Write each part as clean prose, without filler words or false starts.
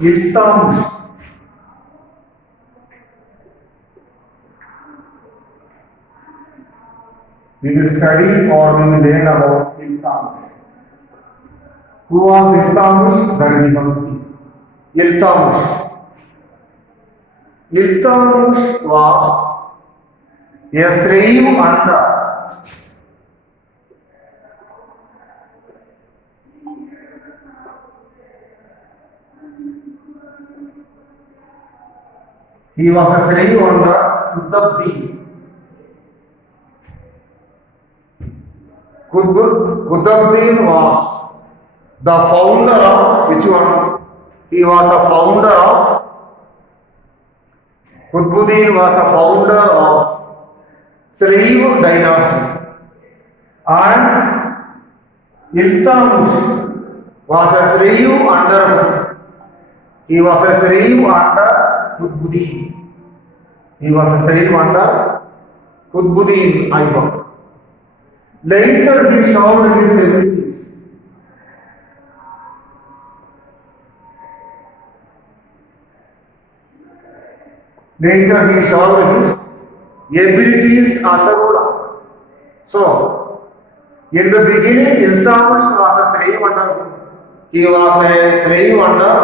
Iltutmish. We will study or we will learn about Iltutmish. Who was Iltutmish? The Iltutmish. Iltutmish was a slave under he was a slave under Qutbuddin. Qutbuddin was the founder of which one? He was a founder of Qutbuddin was the founder of slave dynasty, and Iltutmish was a slave under he was a slave under Qutbuddin. He was a slave under Qutbuddin Aibak. Later he showed his abilities. Later he showed his abilities as a ruler. So, in the beginning, Iltutmish was a slave under. He was a slave under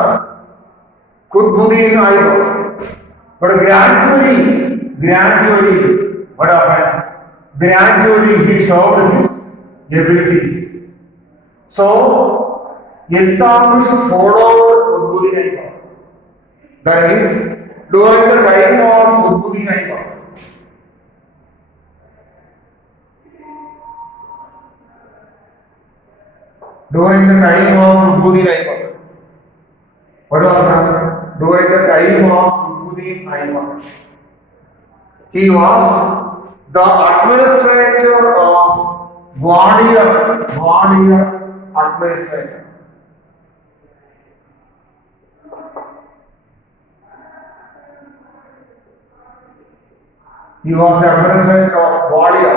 Qutbuddin Aibak. But gradually, what happened? Gradually he showed his abilities. So, Iltutmish followed Qutbuddin Aibak. That means, during the time of Qutbuddin Aibak, what was that? During the time of Qutbuddin Aibak, he was the administrator of Gwalior administrator. He was the administrator of Gwalior.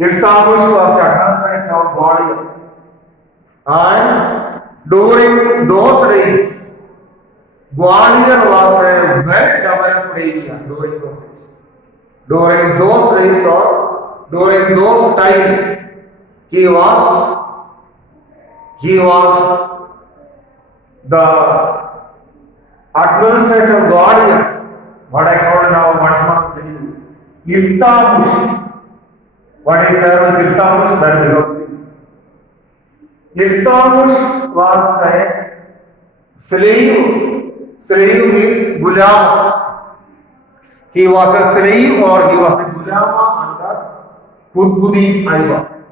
Iltutmish was the administrator of Gwalior. And during those days, Gwalior was a well-developed area during those days. During those days or during those time, he was the administrator of Gwalior. What I told now, once more tell you. Iltutmish. What is there with Iltutmish? That is the Iltutmish was a slave. Slave means Gulama. He was a slave or he was a Gulama under Qutbuddin Aibak.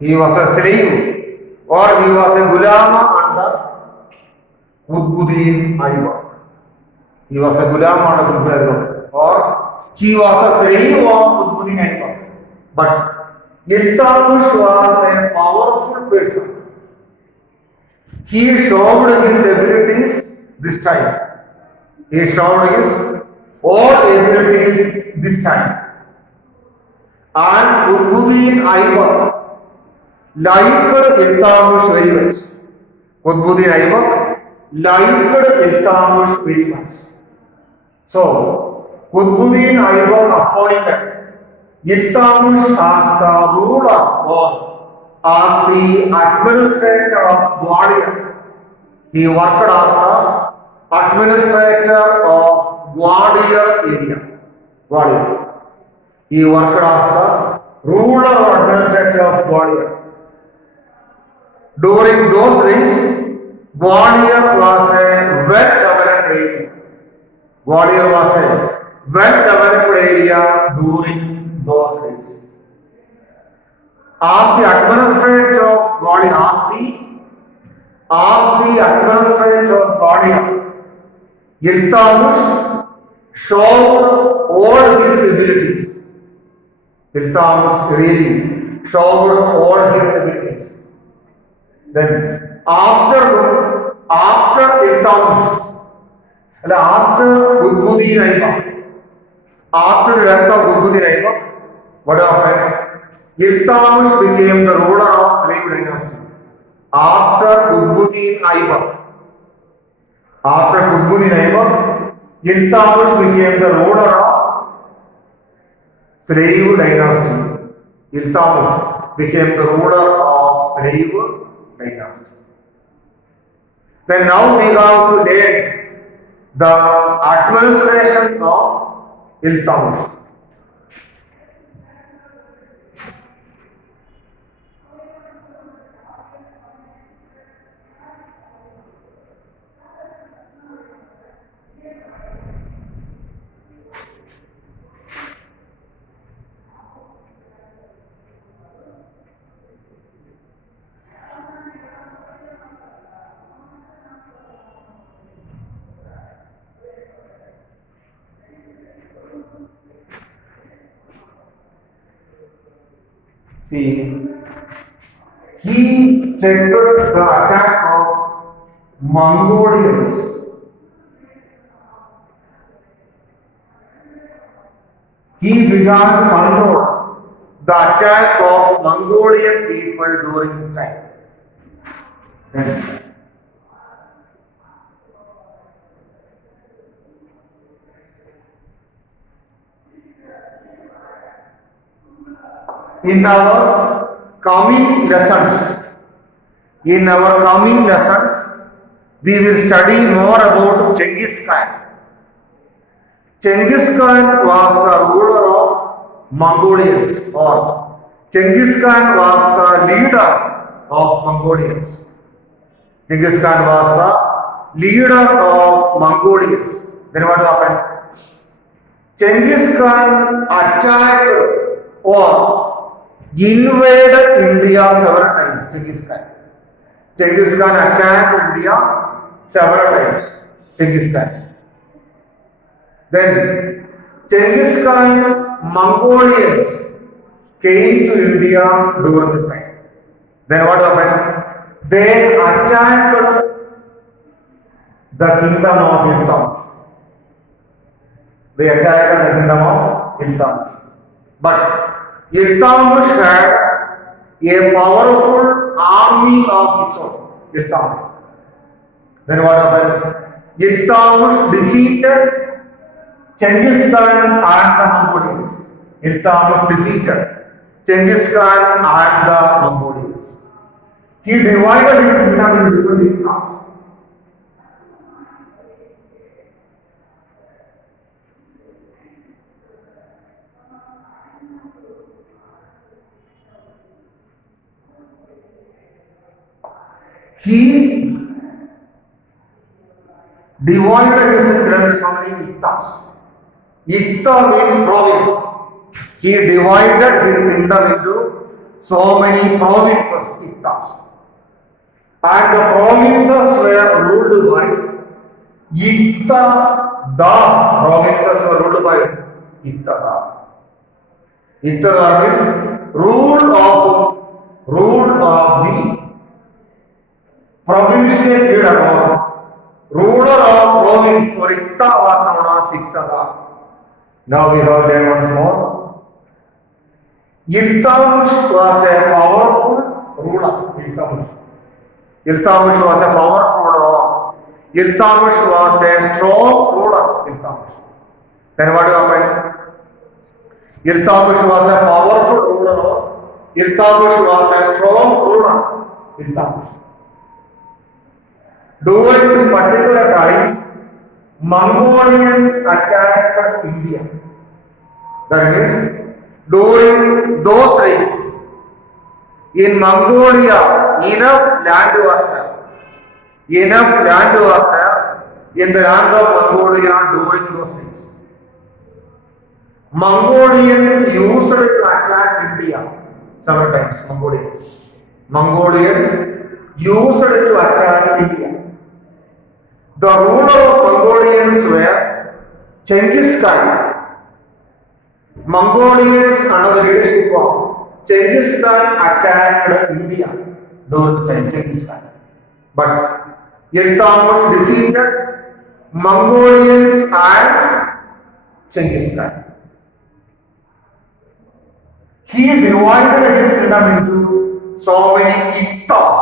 He was a slave or he was a Gulama under Qutbuddin Aibak. He was a Gulama under Qutbuddin Aibak, or he was a slave of Qutbuddin Aibak. But Iltutmish was a powerful person. He showed his abilities this time. He showed his all abilities this time. And Qutbuddin Aibak liked Iltutmish very much. Qutbuddin Aibak liked Iltutmish very much. So, Qutbuddin Aibak appointed Iltutmish as the ruler or as the administrator of Gwalior. He worked as the administrator of Gwalior area. Gwalior. He worked as the ruler or administrator of Gwalior. During those days, Gwalior was a well-developed area. Gwalior was a well-developed area during those days. As the administrator of Gwalior, Iltutmish showed all his abilities. Iltutmish really showed all his abilities. Then after Iltutmish, after Qutbuddin Aibak, after the death of Qutbuddin Aibak, what happened? Iltutmish became the ruler of slave dynasty. After Qutbuddin Aibak, After Kutbudi Aibak, Iltutmish became the ruler of slave dynasty. Iltutmish became the ruler of slave dynasty. Then now we have to learn the administration of Iltutmish. See, he checked the attack of Mongolians. He began to control the attack of Mongolian people during his time. Then, in our coming lessons, we will study more about Genghis Khan. Genghis Khan was the ruler of Mongolians, or Genghis Khan was the leader of Mongolians. Genghis Khan was the leader of Mongolians. Then what happened? Genghis Khan attacked or invaded India several times. Genghis Khan attacked India several times. Genghis Khan. Then Genghis Khan's Mongolians came to India during this time. Then what happened? They attacked the kingdom of Iltutmish. They attacked the kingdom of Iltutmish. But Iltutmish had a powerful army of his own. Iltutmish. Then what happened? Iltutmish defeated Genghis Khan and the Mongolians. Iltutmish defeated Genghis Khan and the Mongolians. He divided his kingdom into different parts. He divided his kingdom into so many Iktas. Ikta means province. He divided his kingdom into so many provinces, Iktas. And the provinces were ruled by Ikta. The provinces were ruled by Ikta. Ikta means rule of the provincial leader or ruler of province or Ikta was known as Iktada. Now we have learned once more. Iltutmish was a powerful ruler. Iltutmish was a powerful ruler. Iltutmish was a strong ruler. Iltutmish. Then what happened? Iltutmish was a powerful ruler. Iltutmish was a strong ruler. Iltutmish. During this particular time, Mongolians attacked India. That means during those days, in Mongolia, enough land was there. Enough land was there in the land of Mongolia during those days. Mongolians used to attack India several times. Mongolians used to attack India. The ruler of Mongolians were Genghis Khan. Mongolians under the leadership of Genghis Khan attacked India during the time Genghis Khan. But Iltutmish defeated Mongolians and Genghis Khan. He divided his kingdom into so many Iktas.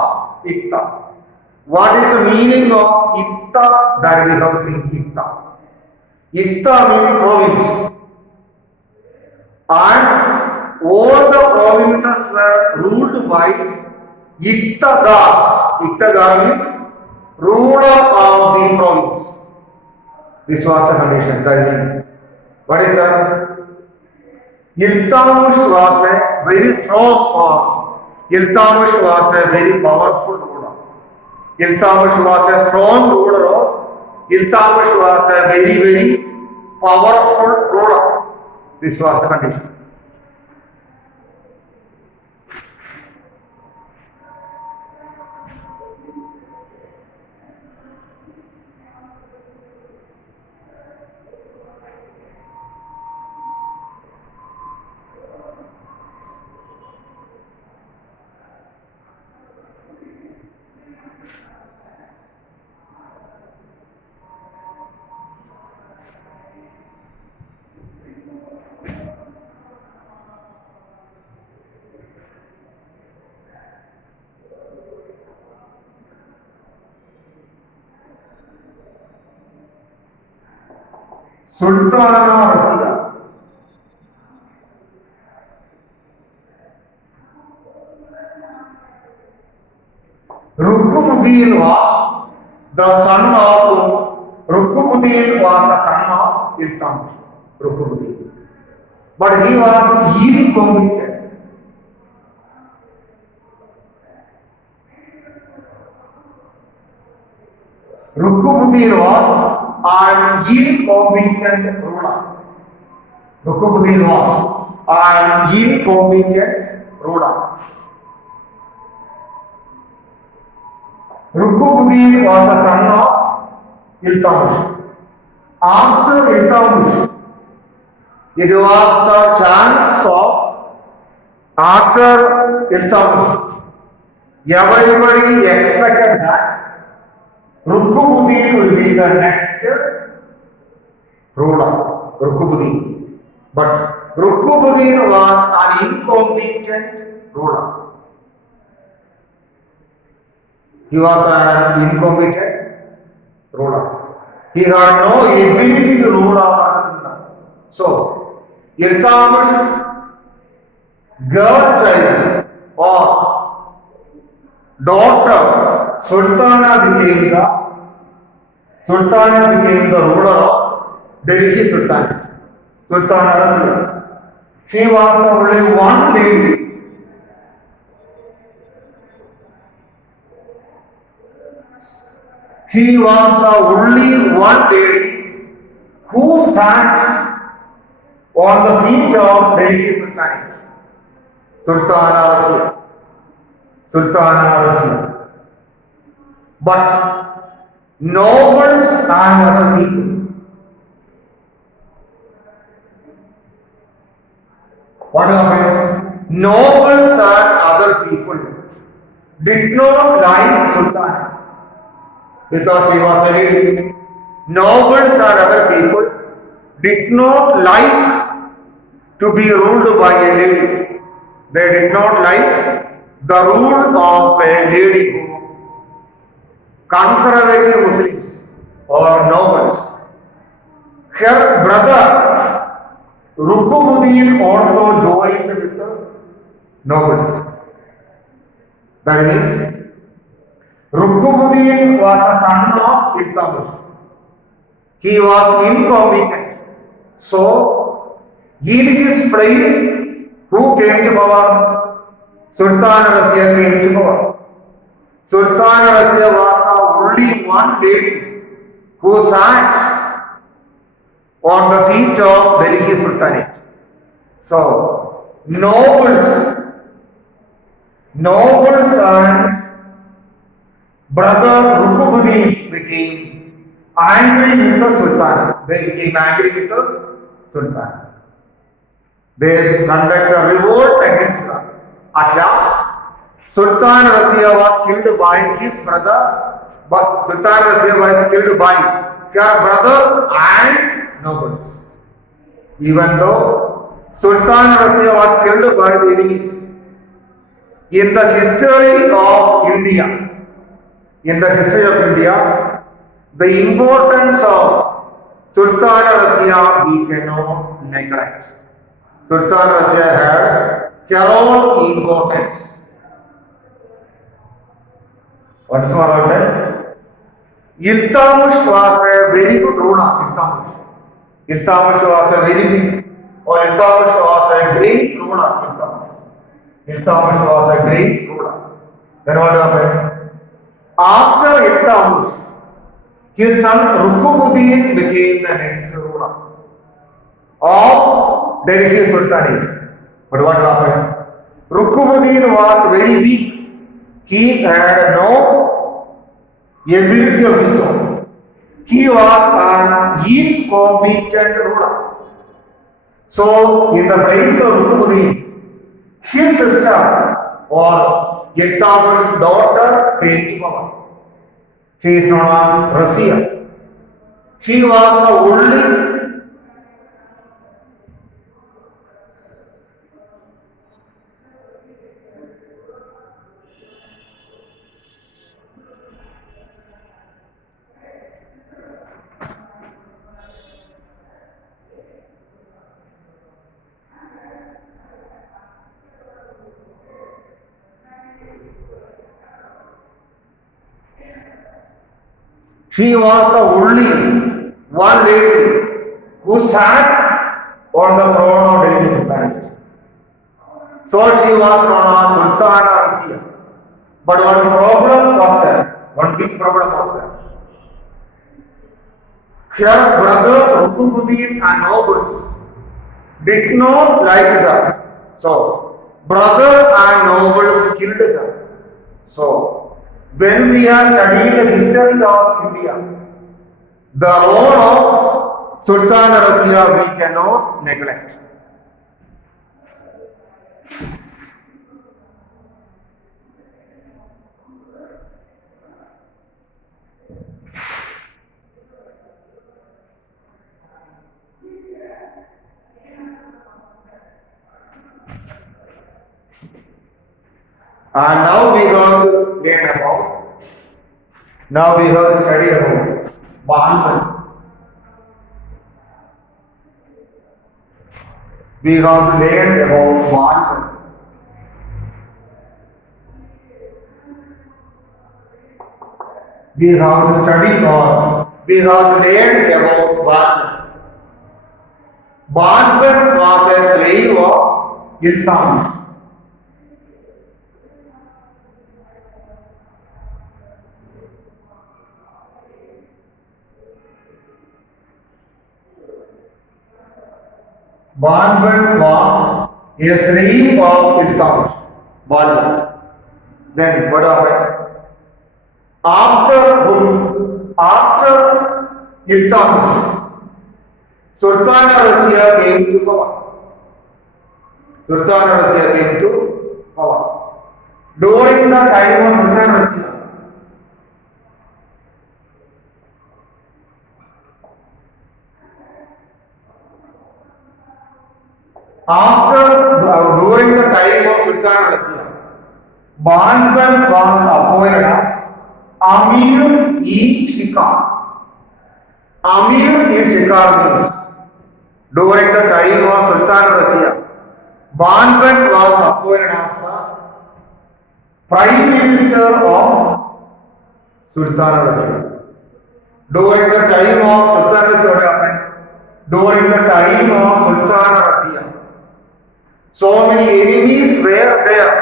What is the meaning of Itta that we have seen? Itta. Itta means province. And all the provinces were ruled by Ittadas. Ittada means ruler of the province. This was the condition. That means, what is that? Iltutmish was a very strong king. Iltutmish was a very powerful ruler. Iltutmish was a strong ruler. Iltutmish was a very powerful ruler. This was the condition. Sultana Razia. Ruknuddin was the son of Ruknuddin was the son of Iltutmish. Ruknuddin, but he was incompetent. Ruknuddin was an incompetent ruler. Ruknuddin was an incompetent ruler. Ruknuddin was a son of Iltutmish. After Iltutmish, it was the chance of after Iltutmish. Everybody expected that Ruknuddin will be the next ruler. Ruknuddin. But Ruknuddin was an incompetent ruler. He was an incompetent ruler. He had no ability to rule our kingdom. So, Iltutmish girl child or daughter Sultana became the ruler of Delhi Sultanate. Sultana Razia. She was the only one lady. She was the only one lady who sat on the seat of Delhi Sultanate. Sultana Razia. Sultana Razia. But nobles and other people. What happened? Nobles and other people did not like Sultan because he was a lady. Nobles and other people did not like to be ruled by a lady. They did not like the rule of a lady. Conservative Muslims or nobles. Her brother Ruknuddin also joined with the nobles. That means Ruknuddin was a son of Iltutmish. He was incompetent. So, in his place, who came to power? Sultana Razia came to power. Sultana Razia was the only one lady who sat on the seat of Delhi Sultanate. So, nobles and brother Ruknuddin became angry with the Sultan. They became angry with the Sultan. They conducted a revolt against her. At last, Sultan Razia was killed by his brother, but Sultan Razia was killed by her brother and nobles. Even though Sultan Razia was killed by the enemies. In the history of India, in the history of India, the importance of Sultana Razia we cannot neglect. Sultana Razia had heroic importance. What's more about that? Iltutmish was a very good ruler. Iltutmish was a very big, or Iltutmish was a great ruler. Iltutmish was a great ruler. Then what happened? After Iltutmish, his son Ruknuddin became the next ruler of Delhi Sultanate. But what happened? Ruknuddin was very weak. He had no ability of his own. He was an incompetent ruler. So, in the place of Ruknuddin, his sister or Iltutmish's daughter came to power. She is known as Razia. She was the only She was the only one lady who sat on the throne of Delhi Sultanate. So she was known as Sultana Razia. But one problem was there. One big problem was there. Her brother Ruknuddin and nobles did not like her. So brother and nobles killed her. So when we are studying the history of India, the role of Sultana Razia we cannot neglect. And now we have to learn about, now we have to study about Balban. We have to learn about Balban. We have to study or we have to learn about Balban. Balban was a slave of Iltutmish. Balban was a slave of Iltutmish. Balban. Then what happened? After Iltutmish, Sultana Razia came to power. Sultana Razia came to power. During the time of Sultana Razia, during the time of Sultana Razia, Balban was appointed as Amir-e-Shikar. Amir-e-Shikar means during the time of Sultana Razia, Balban was appointed as the Prime Minister of Sultana Razia. During the time of Sultana Razia, during the time of Sultana Razia, so many enemies were there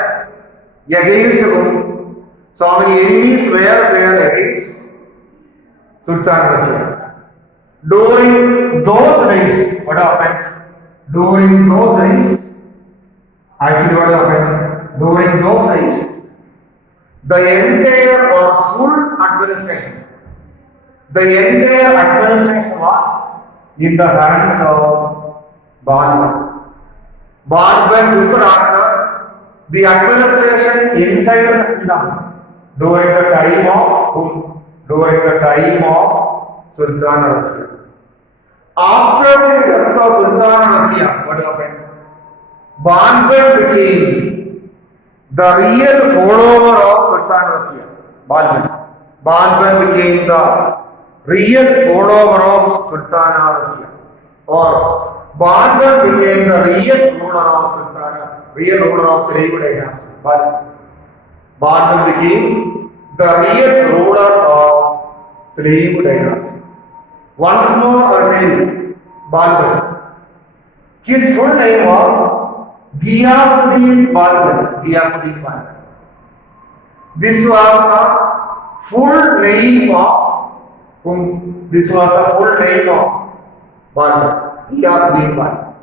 against whom? So many enemies were there against Sultana Razia. During those days, what happened? During those days, actually what happened? During those days, the entire or full administration, was in the hands of Balban. Balban looked after the administration inside the kingdom during the time of whom? During the time of Sultana Razia. After the death of Sultana Razia, what happened? Balban became the real follower of Sultana Razia. Balban. Balban became the real follower of Sultana Razia. Or Balban became the real ruler of Slave dynasty. Balban became the real ruler of Slave dynasty. Once more again, Balban. His full name was Ghiyasuddin Balban. This was the full name of whom? This was the full name of Balban. Ghiyasuddin Balban.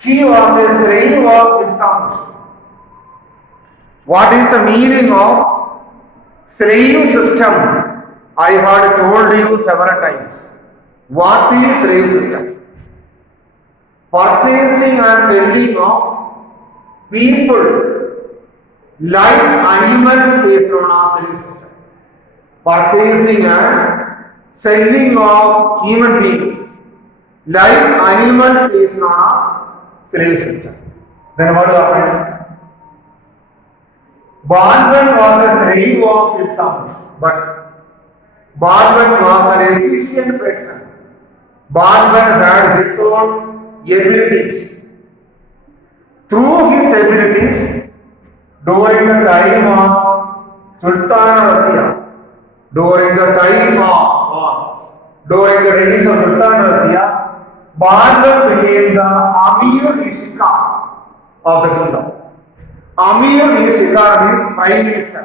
He was a slave of Iltutmish. What is the meaning of slave system? I had told you several times. What is slave system? Purchasing and selling of people like animals is known as slave system. Purchasing and selling of human beings like animals is known as slave system. Then what happened? Balban was a slave of Iltutmish, but Balban was an efficient person. Balban had his own abilities. Through his abilities, during the time of Sultana Razia, during the days of Sultana Razia, Balban became the Amir-i-Sikar of the kingdom. Amir-i-Sikar means Prime Minister.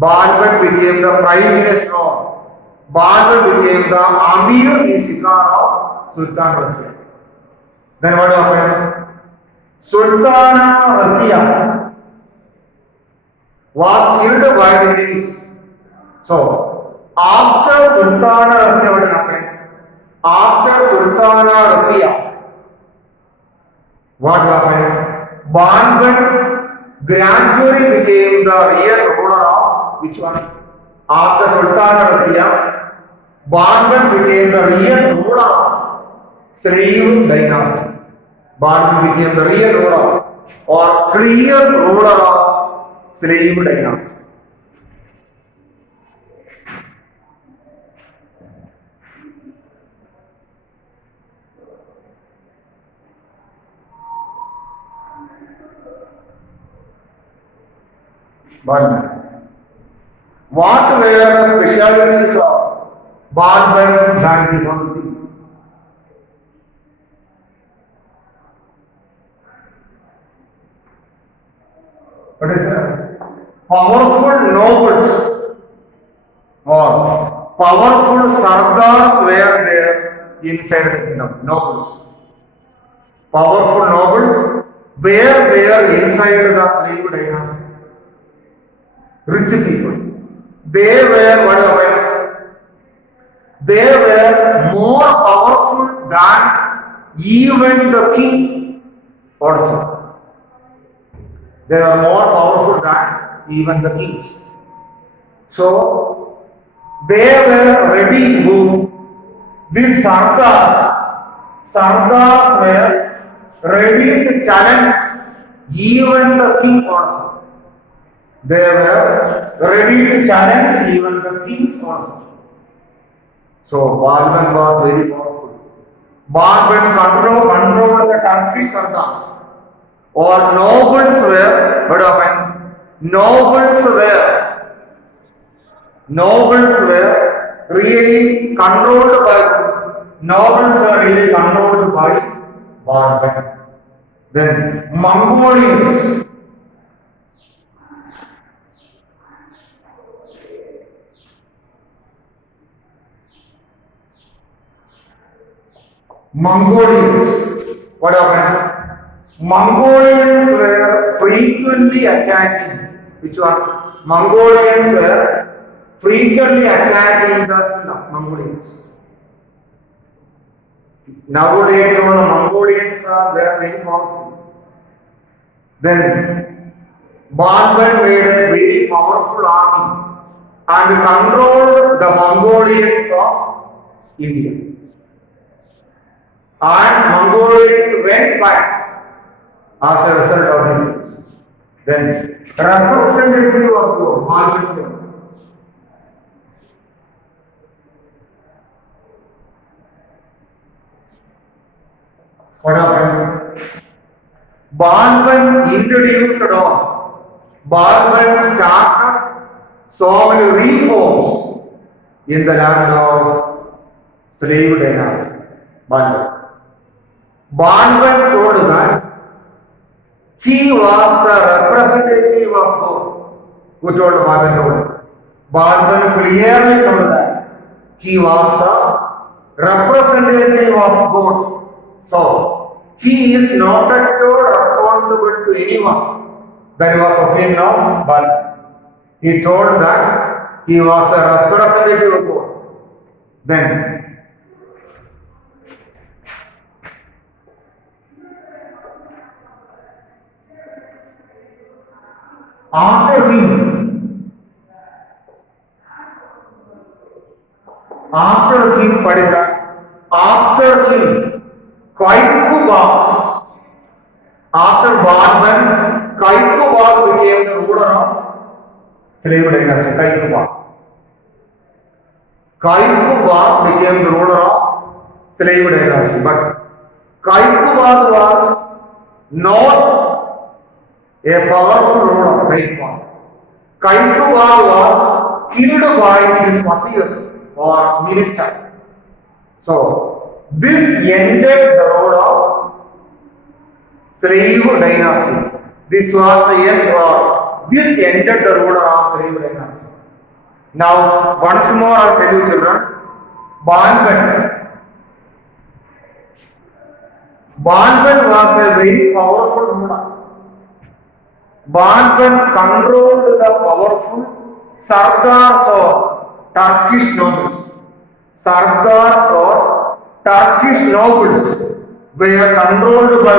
Balban became the Prime Minister. Balban became the Amir-i-Sikar of Sultana Razia. Then what happened? Sultana Razia was killed by the enemies. So, after Sultana Razia, what happened? After Sultana Razia, what happened? Balban gradually became the real ruler of which one? After Sultana Razia, Balban became the real ruler of slave dynasty. Balban became the real ruler or clear ruler of slave dynasty. Balban. What were the specialities of Balban than the Gandhi? What is that? Powerful nobles or powerful sardars were there inside the kingdom. Nobles. Powerful nobles were there inside the slave dynasty. Rich people. They were what happened? They were more powerful than even the king also. They were more powerful than even the kings. So they were ready to, these Sardars were ready to challenge even the king also. They were ready to challenge even the kings also. So Balban was very powerful. Balban controlled the Turkish Sardars. Or nobles were, what happened? Nobles were really controlled by Balban. Then Mongolians. What happened? Mongolians were frequently attacking. Which one? Mongolians were frequently attacking the Mongolians. Nowadays, the Mongolians are very powerful. Then Balban made a very powerful army and controlled the Mongolians of India. And Mongolians went back as a result of these things. Then representative of Balban. What happened? Balban introduced on. Balban started so many reforms in the land of slave dynasty. Balban. Balban told that he was the representative of God. Who told Balban told? Balban clearly told that he was the representative of God. So, he is not at all responsible to anyone. That was the opinion of Balban. He told that he was a representative of God. Then, after him, what is that? After him, Kaikubad, after Balban, Kaikubad became the ruler of slave dynasty. Kaikubad became the ruler of slave dynasty. But Kaikubad was not a powerful ruler. Kaikubad was killed by his wazir or minister. So, this ended the rule of slave dynasty. This was the end, or this ended the rule of slave dynasty. Now, once more I will tell you children, Balban was a very powerful ruler. Balban controlled the powerful Sardars or Turkish nobles. Sardars or Turkish nobles were controlled by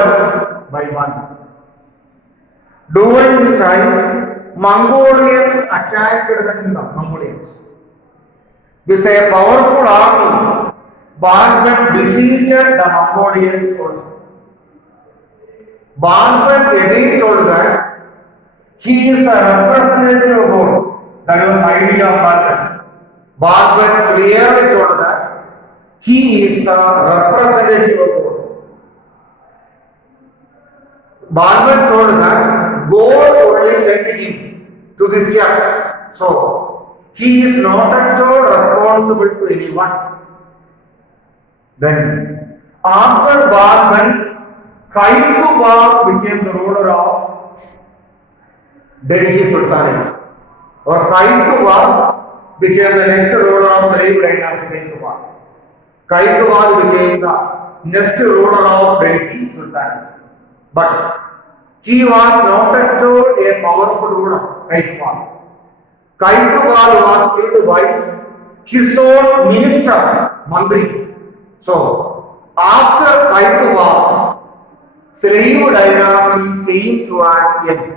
Balban. During this time, Mongolians attacked the kingdom. Mongolians. With a powerful army, Balban defeated the Mongolians also. Balban again told that he is the representative of God. That was the idea of Balban. Balban clearly told that he is the representative of God. Balban told that God only sent him to this earth. So, he is not at all responsible to anyone. Then, after Balban, Kaikubad became the ruler of Delhi Sultanate, or Kaikubad became the next ruler of slave dynasty. Kaikubad became the next ruler of Delhi Sultanate. But he was not at all a powerful ruler, Kaikubad. Kaikubad was killed by his own minister, Mantri. So, after Kaikubad, slave dynasty came to an end.